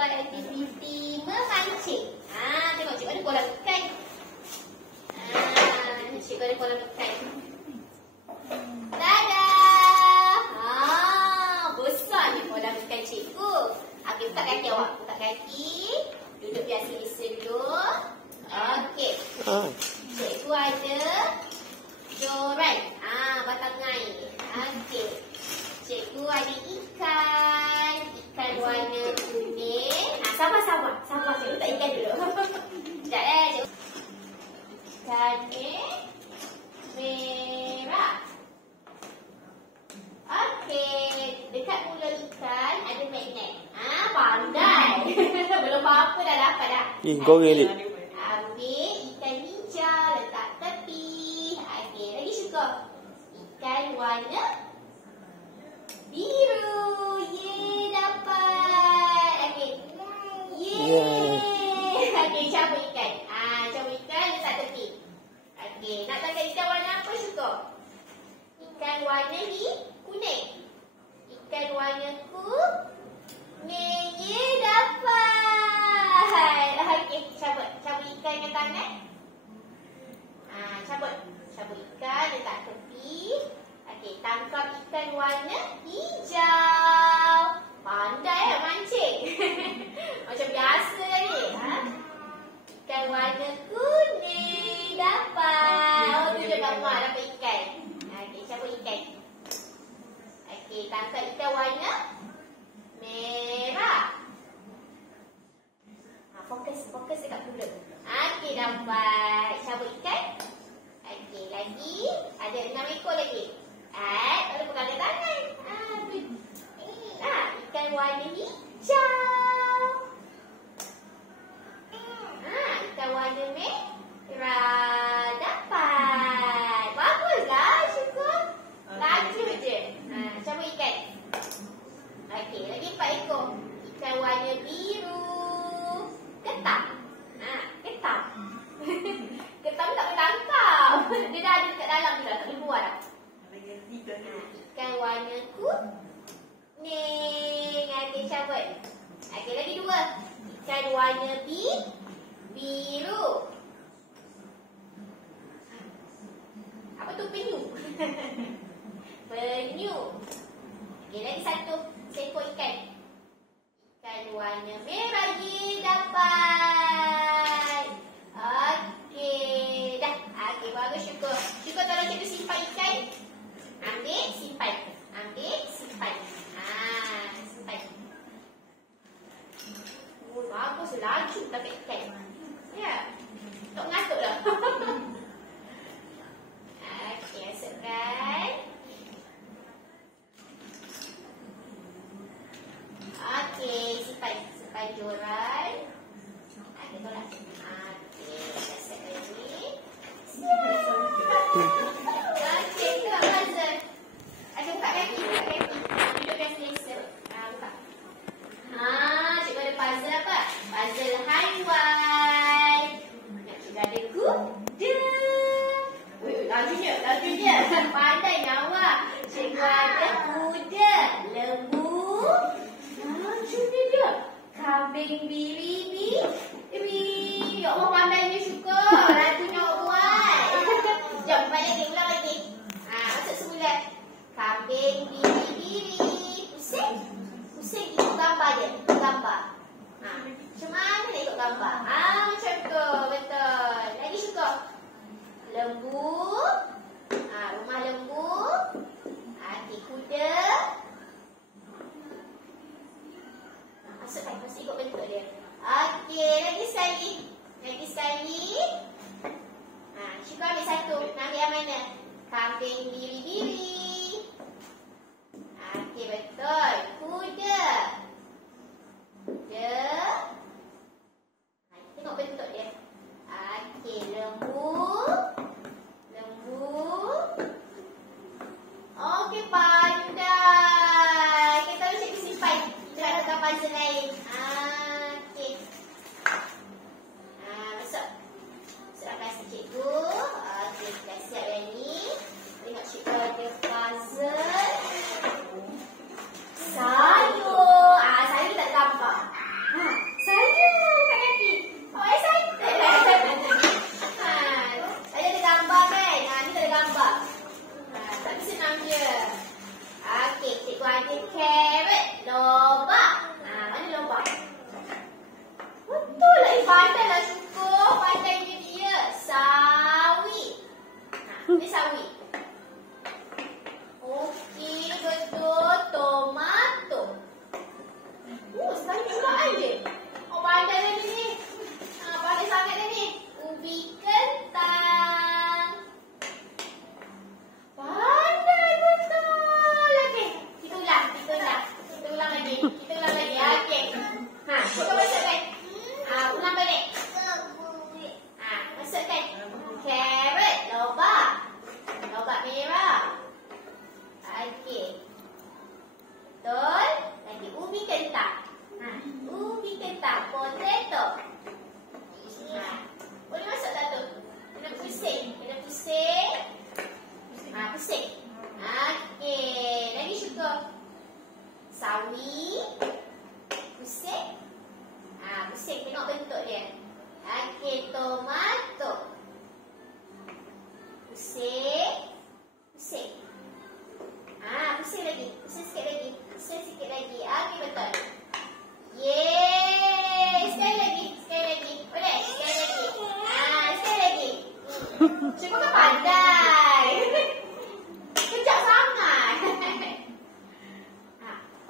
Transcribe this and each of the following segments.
buat aktiviti memancing. Tengok cikgu ada kolam ikan. Cikgu ada kolam ikan. Dadah! Besar ni kolam ikan cikgu. Okey, buka kaki awak. Buka kaki. Duduk biar selesa dulu. Okey. Cikgu ada joran. Batang air. Okey. Cikgu ada ikan. Ikan warna kuning. Sabar. Cikgu tak ikan dulu. Sekejap cikgu. Ikan merah. Okey. Dekat mula ikan ada magnet. Pandai. Belum apa-apa dah dapat dah. Goreng ni. Ambil ikan hijau, letak tepi. Okey, lagi suka. Ikan warna biru. Yeay, dapat. Okey. Yeay. Okey, cabut ikan. Cabut ikan, letak tepi. Okey, nak tangkap ikan warna apa suka? Ikan warna kuning. Ikan warna kuning. Yeay, dapat. Okey, cabut ikan dengan tangan. Cabut ikan, letak tepi. Okey, tangkap ikan warna hijau. Pandai mancing. Macam biasa ni. Ikan warna kuning. Dapat. Tunjuk kat mak dapat ikan. Okey, cabut ikan. Okey, tangkap ikan warna merah. Fokus dekat pula. Okey, dapat. Cabut ikan. Okey, lagi. Ada 6 ekor lagi. Tak boleh pegang tangan. Ikan warna hijau. Ikan warna merah. Dapat. Baguslah, syukur. Laju je. Cabut ikan. Okey, lagi 4 ekor. Ikan warna biru. Ketam. Ketam. Ketam tak boleh tangkap. Dia dah ada dekat dalam tu dah. Tak boleh keluar dah. Ikan warna kuning. Okey, cabut. Okey, lagi 2. Ikan warna biru. Apa tu? Penyu. Penyu. Okey, lagi 1. Seekor ikan. Ikan warna merah. Dapat. Okey, dah. Okey, bagus, syukur. Syukur tolong cikgu simpan ikan. Ambil, simpan. Simpan. Bagus, laju dapat ikan. Ya. Tak mengatuk dah. Okey, masukkan. Okey, simpan joran. Okey, tolak. Okey, kita set lagi. Okey, tengok puzzle. Okey, buka kaki. Duduk biar selesa. Buka. Cikgu ada puzzle apa? Puzzle haiwan. Cikgu ada kuda. Lajunya. Pandai nyawa. Cikgu ada kuda. Lembu. Lajunya dia. Kambing biri. Ya Allah, pandainya syukur. Lajunya buat. Sekejap, ulang lagi. Masuk semula. Kambing biri. Pusing ikut gambar je. Macam mana nak ikut gambar? Macam tu. Betul. Lagi syukur. Lembu. Rumah lembu. Okey, kuda. Masuk ikut bentuk dia. Okey, lagi sekali. Syukur ambil 1. Nak ambil yang mana? Kambing biri. Okey, betul. Kuda. Tengok bentuk dia. Okey, lembu. Okey, pandai. Kita harus cikgu simpan. Kita nak lakukan puzzle lain. Okey. Masuklah kelas cikgu. Okey, kita siap yang ni. Tengok cikgu ada sawi. Pusing. Pusing. Tengok bentuk dia. Okey, tomato. Pusing. Pusing. Pusing lagi. Pusing sikit lagi. Pusing sikit lagi. Okey, betul. Yeay. Sekali lagi. Sekali lagi. Boleh? Sekali lagi. Sekali lagi. Cuba kan pandai. Kejap sangat.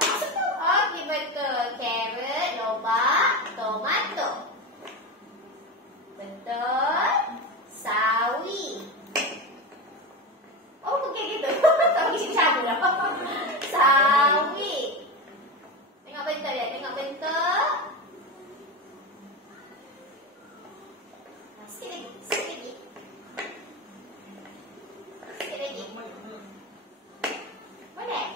Maksud tu? Okey, betul. Carrot, lobak, tomato. Betul. Sawi. Oh, bukan gitu. Sawi cari lah. Sawi. Tengok bentuk dia. Tengok bentuk. Sikit lagi. Sikit lagi. Sikit lagi. Boleh?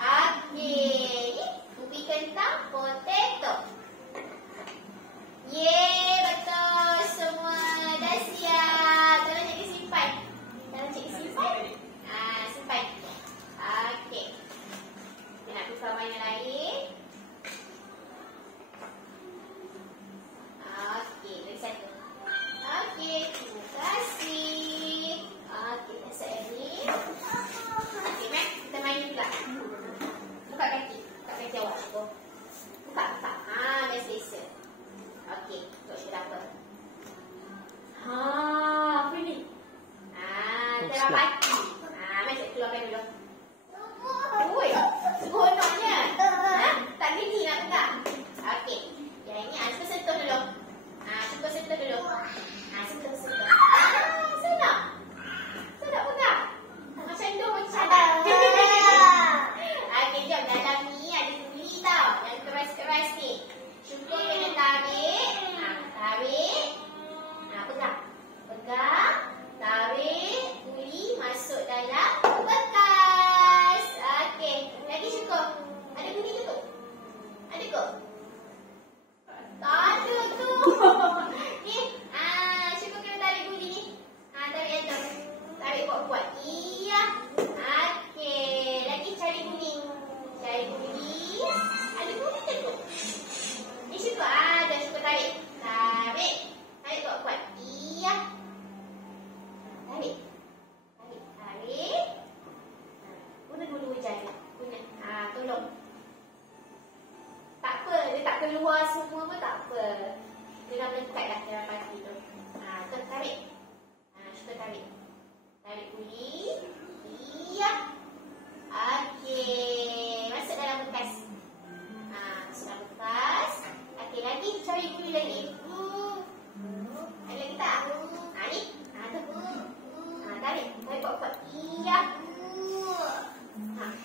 Okey. Ubi kentang, potato. Yeay, betul semua. Dah siap. Tolong cikgu simpan. Tolong cikgu simpan. Simpan. Okey. Kita nak tukar warna lain. Okey, lagi satu. Okey, terima kasih. Okey, dah siap lagi. Okey, Mac, kita main pula. Buka kaki. Buka kaki awak. Buka. Biasa-biasa. Okey, untuk kita apa? Apa ni? Terapati. Macam keluarkan dulu. Ui, seronoknya. Tak gini nak pegang. Okey. Yang ini cuba sentuh dulu. Cuba sentuh dulu. Sentuh. Senang. Senang pegang. Macam tu macam cadar. Okey, jom. Dalam ni ada guli tau. Yang keras-keras ni. Cuba kena tarik. Tarik. Pegang. Pegang. Tarik. Guli masuk dalam bekas. Okey. Lagi cukup. Ada guli ke tu? Ada ke? Tak ada tu. Ni. Cuba kena tarik guli ni. Tarik yang tu. Tarik kuat-kuat. Iya. Okey. Lagi cari guli. Cari guli. Ada guli ke tu? Ni cuba. Dah cuba tarik. Tarik. Tarik kuat-kuat. Iya. Tarik. Guna dulu jari. Tolong. Tak apa. Dia tak keluar semua pun tak apa. Dia dah melekat dah dalam pati tu. Tarik. Cuba tarik. Tarik guli. Iya. Okey. Masuk dalam bekas. Masuk dalam bekas. Okey, lagi cari guli lagi. Ada lagi tak? Ni. Tu. Tarik. Tarik kuat-kuat. Iya.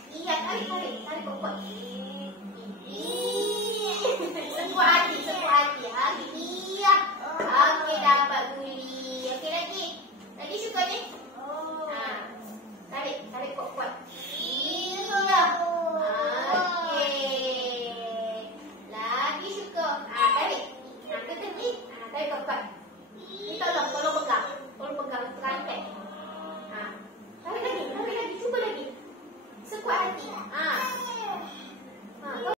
Iya, tarik kuat-kuat. Sebuah hati. Iya. Okey, dapat guli. Okey, lagi. Lagi suka ni. Tarik kuat-kuat. Iya. Okey. Lagi suka. Tarik. Ketuk ni. Tarik kuat-kuat. Ni tolong pegang. Tolong pegang rantai. Tarik lagi. Cuba lagi. Sekuat hati.